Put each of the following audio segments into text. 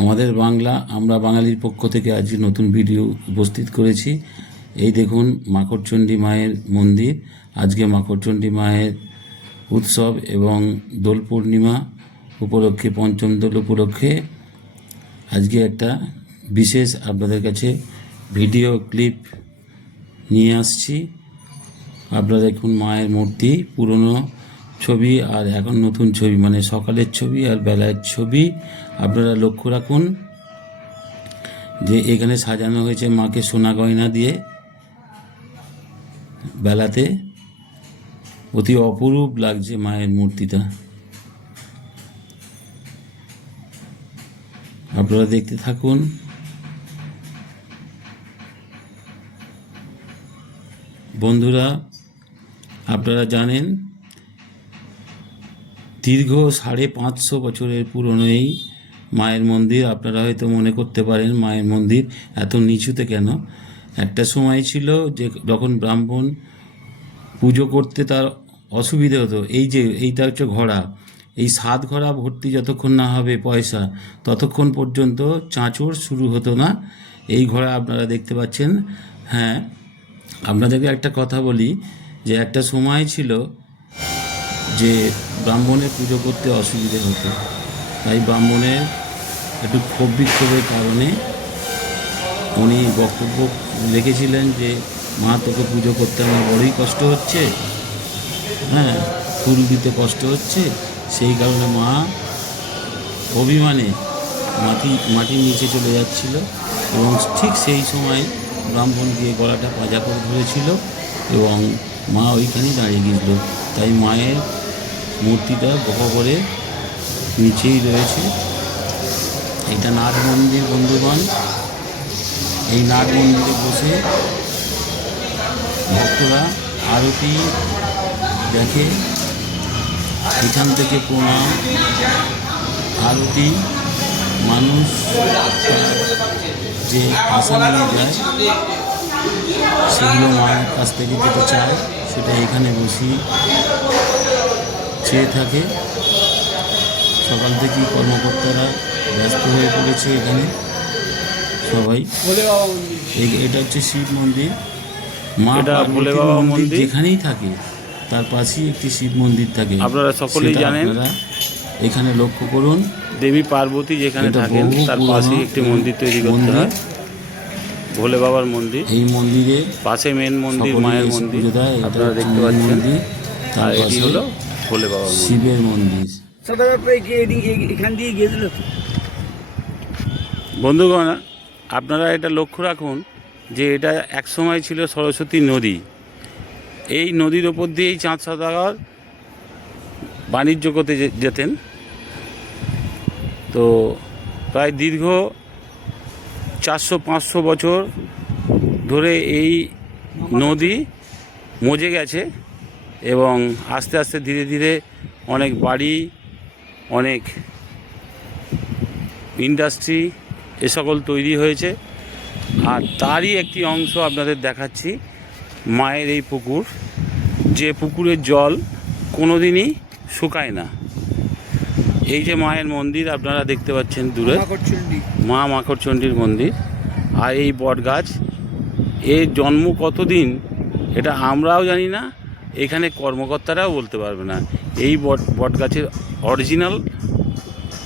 আমাদের বাংলা আমরা বাঙালির পক্ষ থেকে আজ নতুন ভিডিও উপস্থিত করেছি। এই দেখুন মাকড়চণ্ডী মায়ের মন্দির। আজকে মাকড়চণ্ডী মায়ের উৎসব এবং দোল পূর্ণিমা উপলক্ষে, পঞ্চম দোল উপলক্ষে আজকে একটা বিশেষ আপনাদের কাছে ভিডিও ক্লিপ নিয়ে আসছি। আপনারা দেখুন মায়ের মূর্তি, পুরনো ছবি আর এখন নতুন ছবি, মানে সকালের ছবি আর বেলার ছবি। আপনারা লক্ষ্য রাখুন যে এখানে সাজানো হয়েছে মাকে সোনা গয়না দিয়ে। বেলাতে অতি অপরূপ লাগছে মায়ের মূর্তিটা। আপনারা দেখতে থাকুন। বন্ধুরা, আপনারা জানেন দীর্ঘ 550 বছরের পুরনো এই মায়ের মন্দির। আপনারা হয়তো মনে করতে পারেন মায়ের মন্দির এত নিচুতে কেন। একটা সময় ছিল যে যখন ব্রাহ্মণ পুজো করতে তার অসুবিধে হতো। এইটা হচ্ছে ঘোড়া, এই 7 ঘোড়া ভর্তি যতক্ষণ না হবে পয়সা, ততক্ষণ পর্যন্ত চাঁচড় শুরু হতো না। এই ঘোড়া আপনারা দেখতে পাচ্ছেন। হ্যাঁ, আপনাদেরকে একটা কথা বলি যে একটা সময় ছিল যে ব্রাহ্মণের পুজো করতে অসুবিধে হতো, তাই ব্রাহ্মণের একটু ক্ষোভ বিক্ষোভের কারণে উনি বক্তব্য রেখেছিলেন যে মা, তোকে পুজো করতে আমার বড়ই কষ্ট হচ্ছে, হ্যাঁ, ফুল দিতে কষ্ট হচ্ছে। সেই কারণে মা অভিমানে মাটির নিচে চলে যাচ্ছিল এবং ঠিক সেই সময় ব্রাহ্মণ গিয়ে গলাটা পাজা করে ধরেছিল এবং মা ওইখানেই দাঁড়িয়ে গিয়েছিল। তাই মায়ের মূর্তিটা গহ্বরের নিচেই রয়েছে। এটা নাট মন্দির বন্ধুগণ। এই নাট মন্দিরে বসে ভক্তরা আরতি দেখে, এখান থেকে প্রণাম, আরতি, মানুষ যে আশা নিয়ে যায় সেগুলো মায়ের কাছ থেকে যেতে চায় সেটা এখানে বসি চেয়ে থাকে। সকাল থেকেই কর্মকর্তারা ব্যস্ত হয়ে পড়েছে এখানে সবাই। এটা হচ্ছে শিব মন্দির। মা পার্বতীর মন্দির যেখানেই থাকে তার পাশেই একটি শিব মন্দির থাকে। আপনারা সকলেই জানেন, এখানে লক্ষ্য করুন, দেবী পার্বতী যেখানে থাকেন তার পাশেই একটি মন্দির তৈরি করতে হয়, ভোলে বাবার মন্দির। এই মন্দিরে পাশে মেন মন্দির, মায়ের মন্দির আপনারা দেখতে পাচ্ছেন, আর এটি হলো ভোলে বাবার শিবের মন্দির। বন্ধুগণ, আপনারা এটা লক্ষ্য রাখুন যে এটা এক সময় ছিল সরস্বতী নদী। এই নদীর ওপর দিয়েই চাঁদ সওদাগর বাণিজ্য করতে যেতেন। তো প্রায় দীর্ঘ 400-500 বছর ধরে এই নদী মজে গেছে এবং আস্তে আস্তে ধীরে ধীরে অনেক বাড়ি, অনেক ইন্ডাস্ট্রি এ সকল তৈরি হয়েছে। আর তারই একটি অংশ আপনাদের দেখাচ্ছি, মায়ের এই পুকুর, যে পুকুরের জল কোনো দিনই শুকায় না। এই যে মায়ের মন্দির আপনারা দেখতে পাচ্ছেন দূরে, মা মাকড়চণ্ডীর মন্দির। আর এই বট গাছ, এর জন্ম কতদিন এটা আমরাও জানি না, এখানে কর্মকর্তারাও বলতে পারবে না। এই বট গাছের অরিজিনাল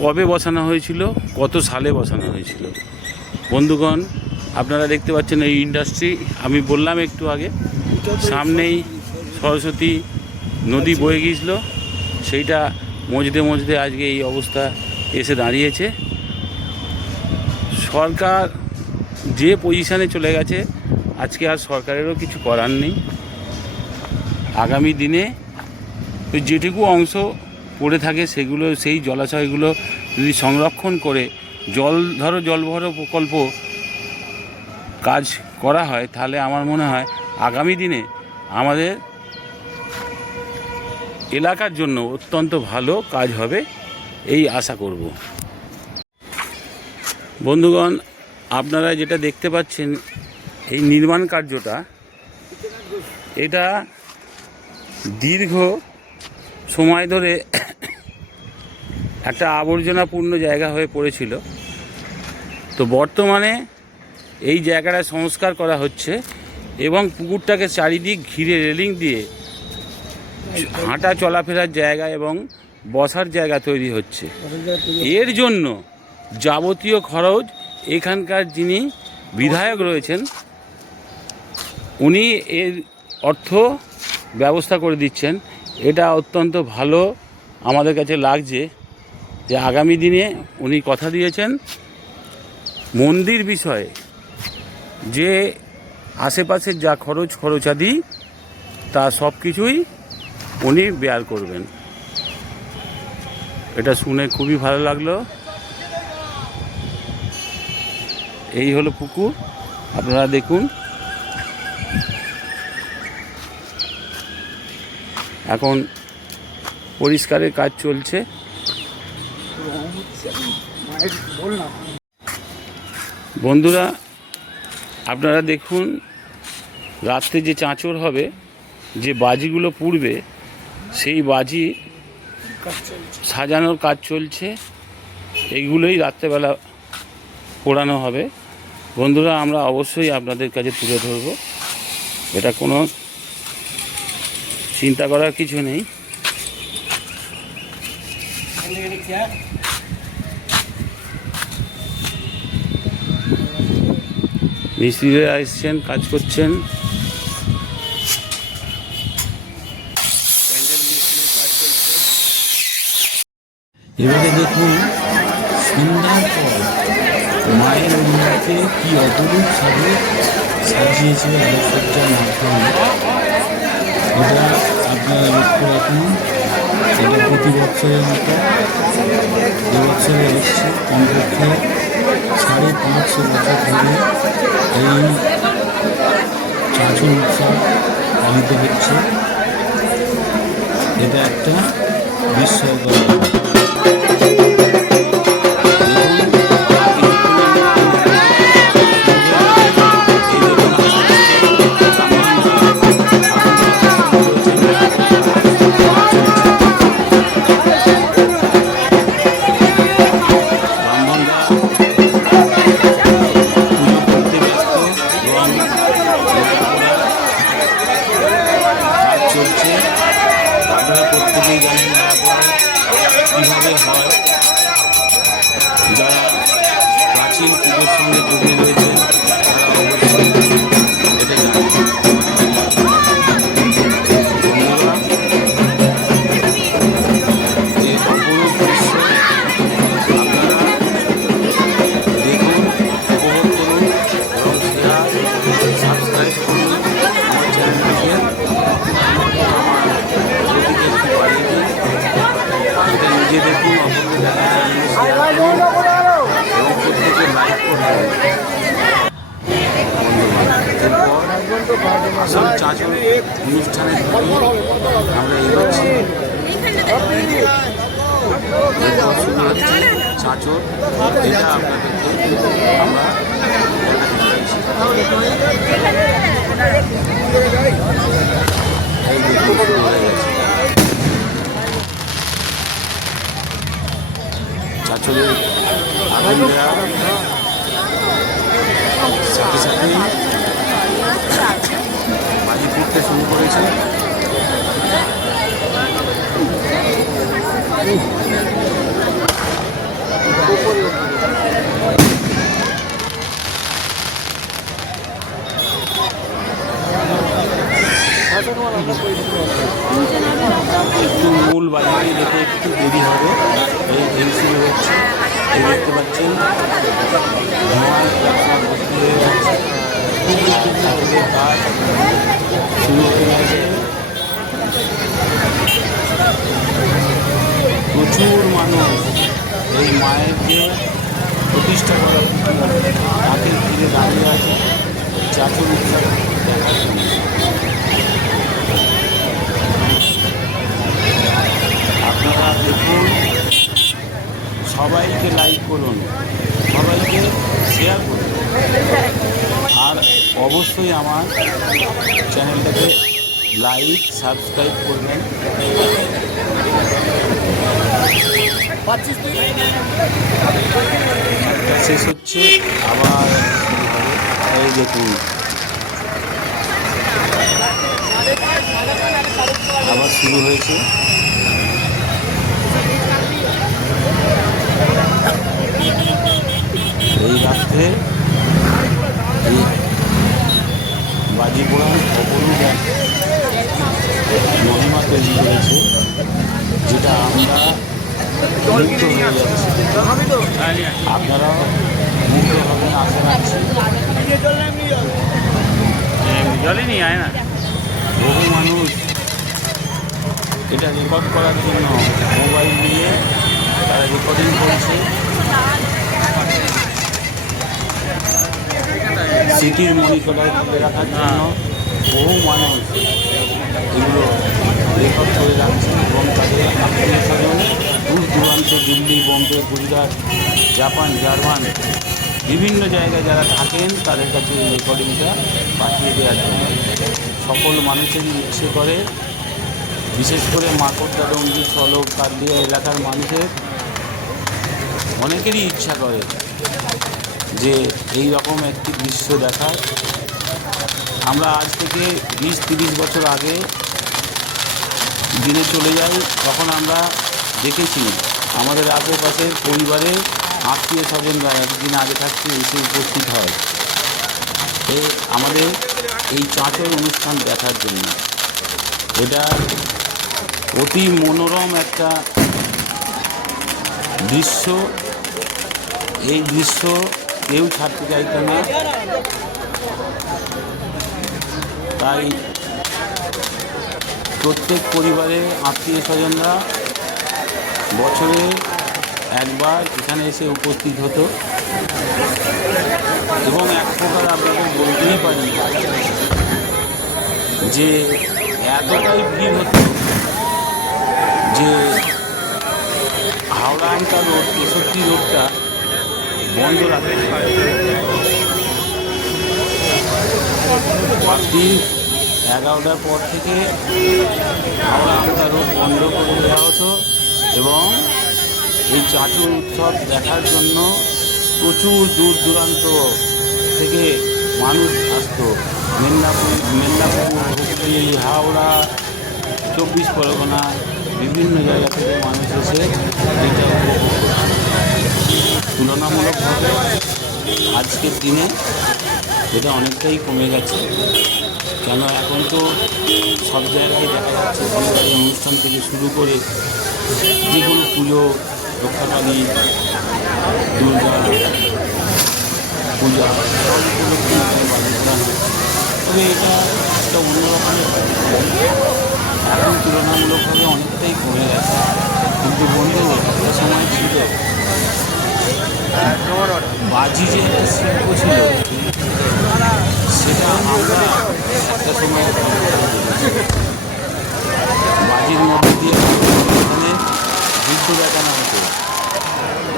কবে বসানো হয়েছিল, কত সালে বসানো হয়েছিল। বন্ধুগণ, আপনারা দেখতে পাচ্ছেন এই ইন্ডাস্ট্রি, আমি বললাম একটু আগে, সামনেই সরস্বতী নদী বয়ে গিয়েছিল, সেইটা মজতে মজতে আজকে এই অবস্থা এসে দাঁড়িয়েছে। সরকার যে পজিশানে চলে গেছে, আজকে আর সরকারেরও কিছু করার নেই। আগামী দিনে যেটুকু অংশ পড়ে থাকে সেগুলো, সেই জলাশয়গুলো যদি সংরক্ষণ করে জলভরো প্রকল্প কাজ করা হয়, তাহলে আমার মনে হয় আগামী দিনে আমাদের এলাকার জন্য অত্যন্ত ভালো কাজ হবে, এই আশা করব। বন্ধুগণ, আপনারা যেটা দেখতে পাচ্ছেন এই নির্মাণ কার্যটা, এটা দীর্ঘ সময় ধরে একটা আবর্জনাপূর্ণ জায়গা হয়ে পড়েছিল। তো বর্তমানে এই জায়গাটা সংস্কার করা হচ্ছে এবং পুকুরটাকে চারিদিক ঘিরে রেলিং দিয়ে হাঁটা চলাফেরার জায়গা এবং বসার জায়গা তৈরি হচ্ছে। এর জন্য যাবতীয় খরচ এখানকার যিনি বিধায়ক রয়েছেন উনি এর অর্থ ব্যবস্থা করে দিচ্ছেন। এটা অত্যন্ত ভালো আমাদের কাছে লাগছে যে আগামী দিনে উনি কথা দিয়েছেন মন্দির বিষয়ে যে আশেপাশের যা খরচাদি তা সব কিছুই উনি বেয়ার করবেন। এটা শুনে খুবই ভালো লাগলো। এই হলো পুকুর, আপনারা দেখুন। এখন পরিষ্কারের কাজ চলছে। বন্ধুরা আপনারা দেখুন, রাত্রে যে চাঁচর হবে, যে বাজিগুলো পুড়বে, সেই বাজি সাজানোর কাজ চলছে। এইগুলোই রাত্রেবেলা পোড়ানো হবে। বন্ধুরা আমরা অবশ্যই আপনাদের কাছে তুলে ধরব, এটা কোনো চিন্তা করার কিছু নেই। মিস্ত্রিরা এসছেন, কাজ করছেন। এবারে দেখুন সন্ধ্যার পর মায়ের মন্দিরকে কি অপরূপ ভাবে সাজিয়েছে আলোকসজ্জার মাধ্যমে। এটা আপনারা লক্ষ্য রাখুন। এটা প্রতি বছরের মতো এবছরে হচ্ছে কমপক্ষে 550 বছর ধরে এই চাঁচর উৎসব পালিত হচ্ছে। এটা একটা বিস্ময়কর ব্যাপার। চলছে, আপনারা প্রত্যেকেই জানেন কীভাবে হয়। যারা প্রাচীন পুজোর সঙ্গে জড়িয়ে রয়েছে তারা অবশ্যই এটা জানেন। বন্ধুরা এই অপরূপ দৃশ্য আপনারা দেখুন, উপভোগ করুন এবং শেয়ার সাবস্ক্রাইব করুন আমার চ্যানেলটিকে। এটা নিজে দেখুন, অপরকে দেখার জন্য শেয়ার করুন এবং প্রত্যেকে লাইক করুন। আসল চাঁচর অনুষ্ঠানের দিকে আমরা এগোচ্ছি। এরপর শুরু হচ্ছে চাঁচর, এটা আপনাদেরকে আমরা এই দেখুন শুরু হয়ে গেছে। চাঁচরের আগুন দেওয়া সাথে সাথেই বাজি ফুটতে শুরু করেছে। একটু মূল বাজিটি দেখে একটু দেরি হবে। এই শুরু হচ্ছে, এই দেখতে পাচ্ছেন ধোঁয়ায় ভর্তি হয়ে গেছে। কাজ শুরু হয়ে গেছে। প্রচুর মানুষ এই মায়ের যে প্রতিষ্ঠা করা তাকে ঘিরে দাঁড়িয়ে আছে চাঁচর উৎসব দেখার জন্য। আপনারা দেখুন, সবাইকে লাইক করুন, সবাইকে শেয়ার করুন, আর অবশ্যই আমার চ্যানেলটাকে লাইক সাবস্ক্রাইব করবেন। শেষ হচ্ছে, আবার এই দেখুন আবার শুরু হয়েছে। এই রাত্রে এই বাজি পোড়ান অপরূপ এক মহিমা তৈরি করেছে, যেটা আমরা মুগ্ধ হয়ে যাচ্ছি। আপনারা মুগ্ধ হবেন আশা রাখছি। জলই নিয়ে আয় না। বহু মানুষ এটা রেকর্ড করার জন্য মোবাইল নিয়ে তারা রেকর্ডিং করছে। স্মৃতির মনিকলায় তুলে রাখার জন্য বহু মানুষ এগুলো রেকর্ড করে রাখছে এবং তাদের আত্মীয় স্বজন দূর দূরান্তে দিল্লি, বোম্বে, গুজরাট, জাপান, জার্মান বিভিন্ন জায়গায় যারা থাকেন তাদের কাছে এই রেকর্ডিংটা পাঠিয়ে দেওয়ার জন্য সকল মানুষেরই ইচ্ছে করে, বিশেষ করে মাকড়দা, ডঙ্গি, সলক, কার্দিয়া এলাকার মানুষের অনেকেরই ইচ্ছা করে যে এই রকম একটি দৃশ্য দেখার। আমরা আজ থেকে 20-30 বছর আগে দিনে চলে যাই, তখন আমরা দেখেছি আমাদের আশেপাশের পরিবারের আত্মীয় স্বজনরা একদিন আগে থাকতে এসে উপস্থিত হয় আমাদের এই চাঁচর অনুষ্ঠান দেখার জন্য। এটা অতি মনোরম একটা দৃশ্য। এই দৃশ্য কেউ ছাড়তে চাইতো না, তাই প্রত্যেক পরিবারের আত্মীয় স্বজনরা বছরে একবার এখানে এসে উপস্থিত হতো এবং এক প্রকার আপনাদের বলতেই পারি যে এতটাই ভিড় হতো যে হাওড়া আমতা রোড, 63 রোডটা বন্ধ রাখে। রাত্রি 11টার পর থেকে হাওড়া আমতা রোড বন্ধ করে দেওয়া হতো এবং এই চাঁচর উৎসব দেখার জন্য প্রচুর দূর দূরান্ত থেকে মানুষ আসতো। মেদিনীপুর, হুগলি, হাওড়া, 24 পরগনা বিভিন্ন জায়গা থেকে মানুষ এসে এটা উপভোগ করত। তুলনামূলকভাবে আজকের দিনে এটা অনেকটাই কমে গেছে, কেন এখন তো সব জায়গায় দেখা যাচ্ছে বিয়েবাড়ি অনুষ্ঠান থেকে শুরু করে যে কোনো পুজো, রক্ষাকালী, দুর্গা পূজা সব উপলক্ষে বাজি পোড়ানো হচ্ছে। তবে এটা একটা অন্য রকমের এখন তুলনামূলকভাবে অনেকটাই কমে গেছে। কিন্তু বন্ধু, একটা সময় ছিল বাজি যে একটা শিল্প ছিল, সেটা আমরা একটা সময় বাজির মধ্যে দিয়ে এখানে যুদ্ধ দেখানো হতো।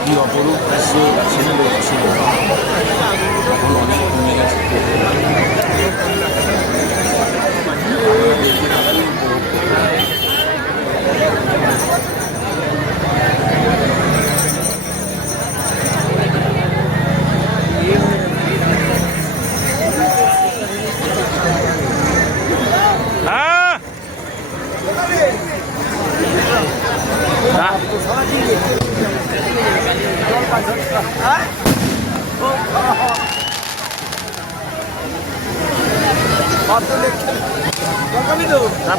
কি অপরূপ দৃশ্য ছিল এখন অনেক কমে গেছে।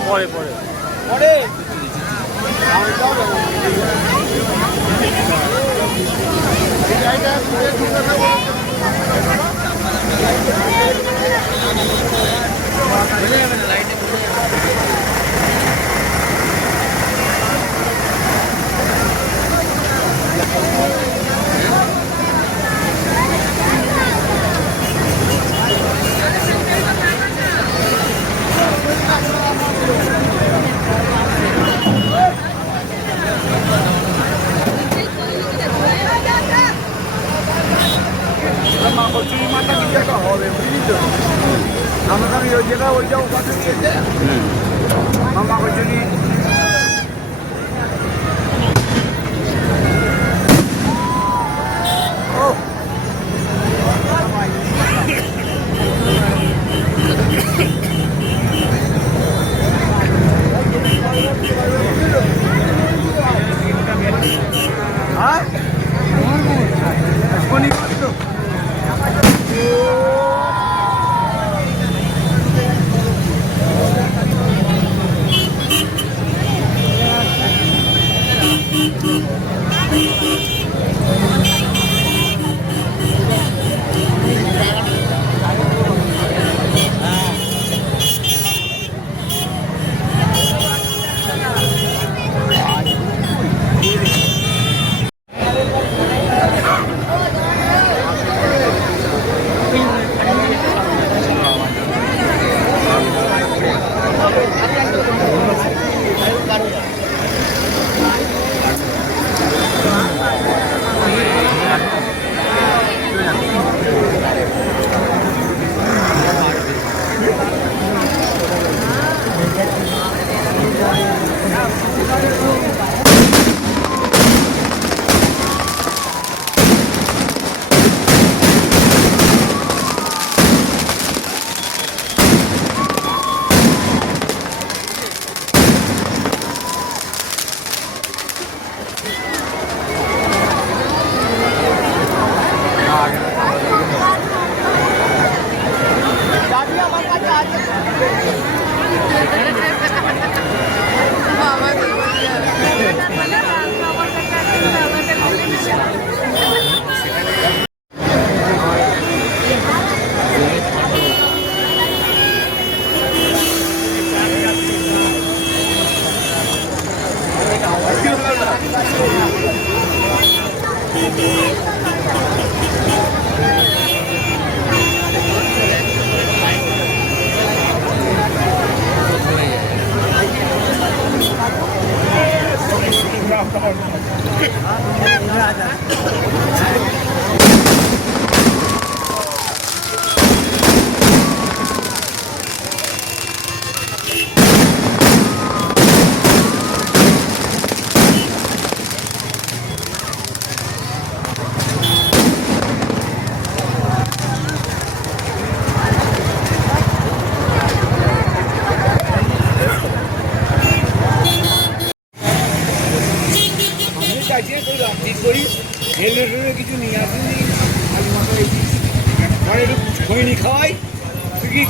পরে পরে আমাকে ওই জায়গা ওইটাও কথা দিয়েছে আমাকে যদি ও মানে একটু খৈনি খাওয়াই তুই কি